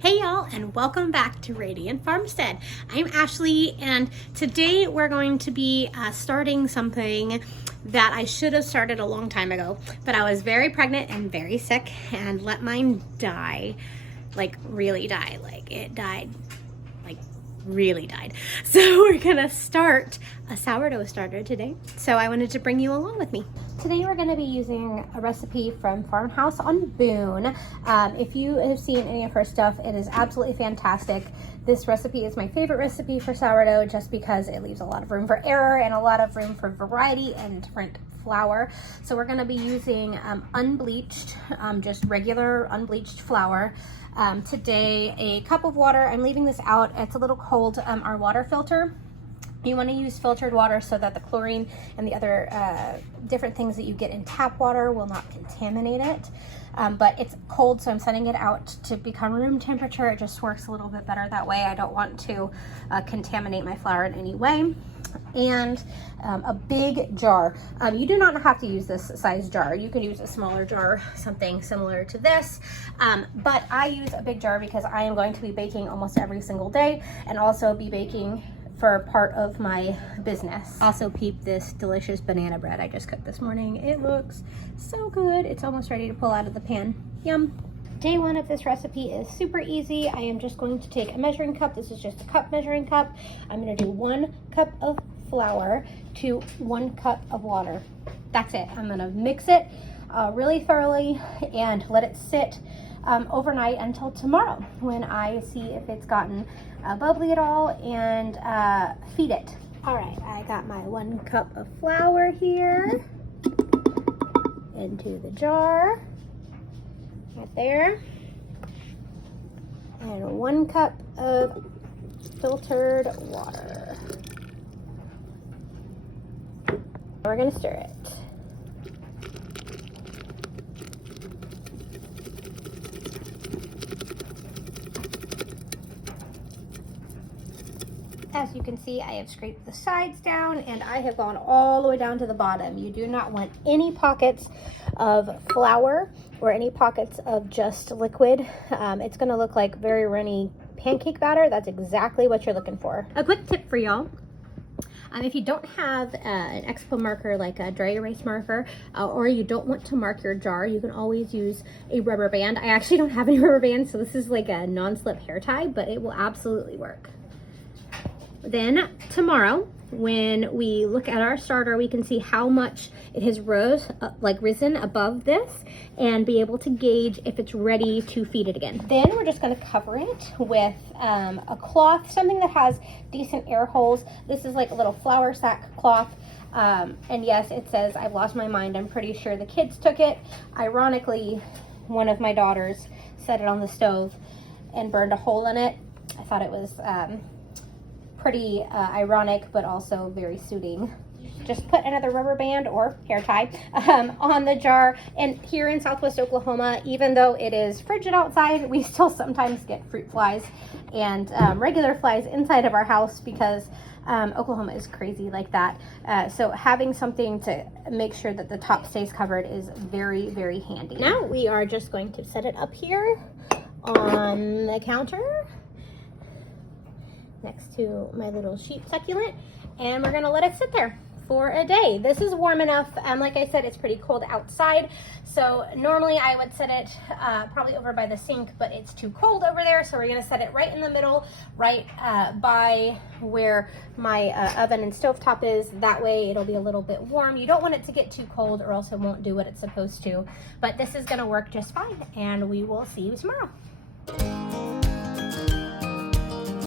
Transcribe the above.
Hey y'all, and welcome back to Radiant Farmstead. I'm Ashlee, and today we're going to be starting something that I should have started a long time ago, but I was very pregnant and very sick and let mine die, like really die, like it died, like really died. So we're gonna start a sourdough starter today. So I wanted to bring you along with me. Today we're going to be using a recipe from Farmhouse on Boone. If you have seen any of her stuff, it is absolutely fantastic. This recipe is my favorite recipe for sourdough just because it leaves a lot of room for error and a lot of room for variety and different flour. So we're going to be using unbleached, just regular unbleached flour. Today, a cup of water. I'm leaving this out. It's a little cold. Our water filter. You want to use filtered water so that the chlorine and the other different things that you get in tap water will not contaminate it. But it's cold, so I'm setting it out to become room temperature. It just works a little bit better that way. I don't want to contaminate my flour in any way. And a big jar. You do not have to use this size jar. You can use a smaller jar, something similar to this. But I use a big jar because I am going to be baking almost every single day and also be baking for part of my business. Also peep this delicious banana bread I just cooked this morning. It looks so good. It's almost ready to pull out of the pan. Yum. Day one of this recipe is super easy. I am just going to take a measuring cup. This is just a cup measuring cup. I'm gonna do 1 cup of flour to 1 cup of water. That's it. I'm gonna mix it really thoroughly and let it sit overnight until tomorrow when I see if it's gotten bubbly at all and feed it. All right, I got my 1 cup of flour here into the jar, right there, and 1 cup of filtered water. We're gonna stir it. As you can see, I have scraped the sides down and I have gone all the way down to the bottom. You do not want any pockets of flour or any pockets of just liquid. It's gonna look like very runny pancake batter. That's exactly what you're looking for. A quick tip for y'all. If you don't have an expo marker like a dry erase marker, or you don't want to mark your jar, you can always use a rubber band. I actually don't have any rubber bands, so this is like a non-slip hair tie, but it will absolutely work. Then tomorrow, when we look at our starter, we can see how much it has risen above this and be able to gauge if it's ready to feed it again. Then we're just going to cover it with a cloth, something that has decent air holes. This is like a little flour sack cloth. And yes, it says I've lost my mind. I'm pretty sure the kids took it. Ironically, one of my daughters set it on the stove and burned a hole in it. I thought it was pretty ironic, but also very suiting. Just put another rubber band or hair tie on the jar. And here in Southwest Oklahoma, even though it is frigid outside, we still sometimes get fruit flies and regular flies inside of our house because Oklahoma is crazy like that. So having something to make sure that the top stays covered is very, very handy. Now we are just going to set it up here on the counter next to my little sheep succulent, and we're gonna let it sit there for a day. This is warm enough. Like I said, it's pretty cold outside, so normally I would set it probably over by the sink, but it's too cold over there, so we're gonna set it right in the middle, right by where my oven and stovetop is. That way it'll be a little bit warm. You don't want it to get too cold or else it won't do what it's supposed to, but this is gonna work just fine, and we will see you tomorrow.